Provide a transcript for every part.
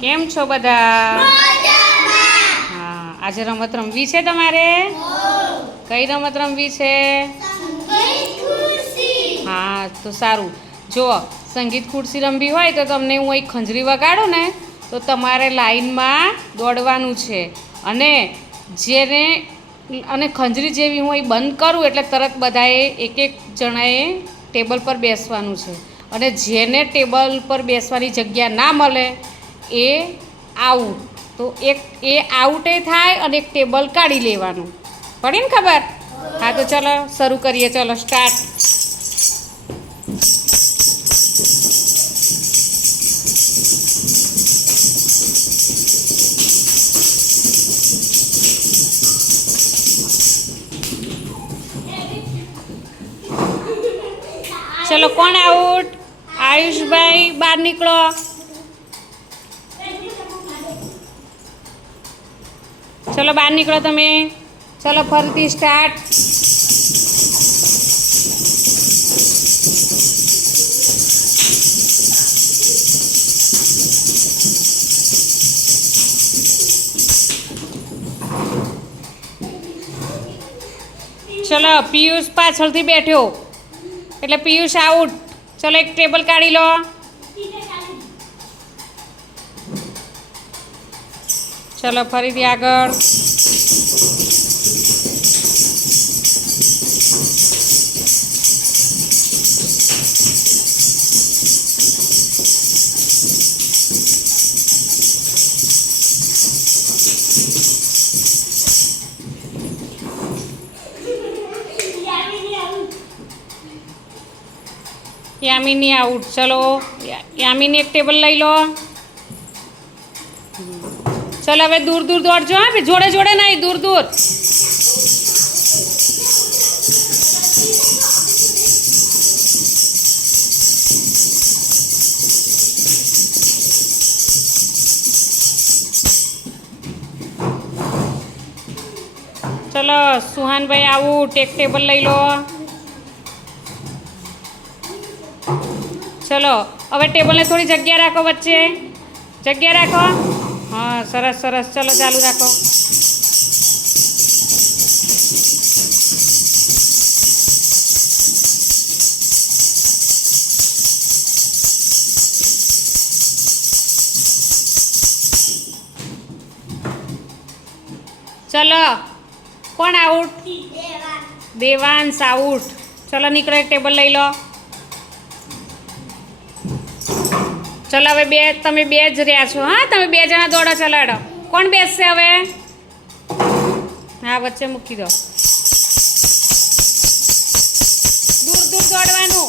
કેમ છો બધા? હા, આજે રમત રમવી છે તમારે? કઈ રમત રમવી છે? હા, તો સારું. જો, સંગીત ખુરશી રમવી હોય તો તમને હું અહીં ખંજરી વગાડું ને, તો તમારે લાઈનમાં દોડવાનું છે. અને જેને, અને ખંજરી જેવી હું અહીં બંધ કરું એટલે તરત બધાએ એક એક જણાએ ટેબલ પર બેસવાનું છે. અને જેને ટેબલ પર બેસવાની જગ્યા ના મળે એ આઉટ. તો એક એ આઉટે થાય અને એક ટેબલ કાઢી લેવાનું. પડી ને ખબર? હા, તો ચલો શરૂ કરીએ. ચલો સ્ટાર્ટ ચલો, કોણ આઉટ? આયુષભાઈ, બહાર નીકળો. ચલો બહાર નીકળો તમે. ચલો ફરીથી સ્ટાર્ટ ચલો પિયુષ પાછળથી બેઠ્યો એટલે પિયુષ આઉટ ચલો એક ટેબલ કાઢી લો. ચલો ફરીથી આગળ. યામિની આઉટ. ચલો યામીની એક ટેબલ લઈ લો. ચલો હવે દૂર દૂર દોડજો હા ભઈ, જોડે જોડે નહીં દૂર દૂર ચલો સુહાનભાઈ આઉટ એક ટેબલ લઈ લો ચલો હવે ટેબલને થોડી જગ્યા રાખો વચ્ચે જગ્યા રાખો હા સરસ સરસ. ચલો ચાલુ રાખો. ચલો કોણ આઉટ દેવાંશ આઉટ ચલો નીકળો એક ટેબલ લઈ લો. ચલો હવે બે, તમે બે જ રહ્યા છો, હા? તમે બે જણા દોડો ચલાડો કોણ બેસશે હવે? હા, વચ્ચે મૂકી દો. દૂર દૂર દોડવાનું.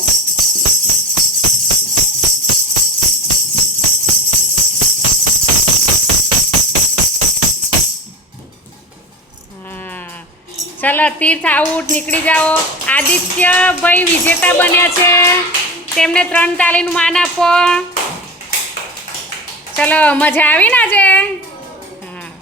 ચલો, તીર્થ આઉટ નીકળી જાઓ. આદિત્ય ભાઈ વિજેતા બન્યા છે. તેમને ત્રણ તાલીનું માન આપો. ચલો મજા આવી ને આજે?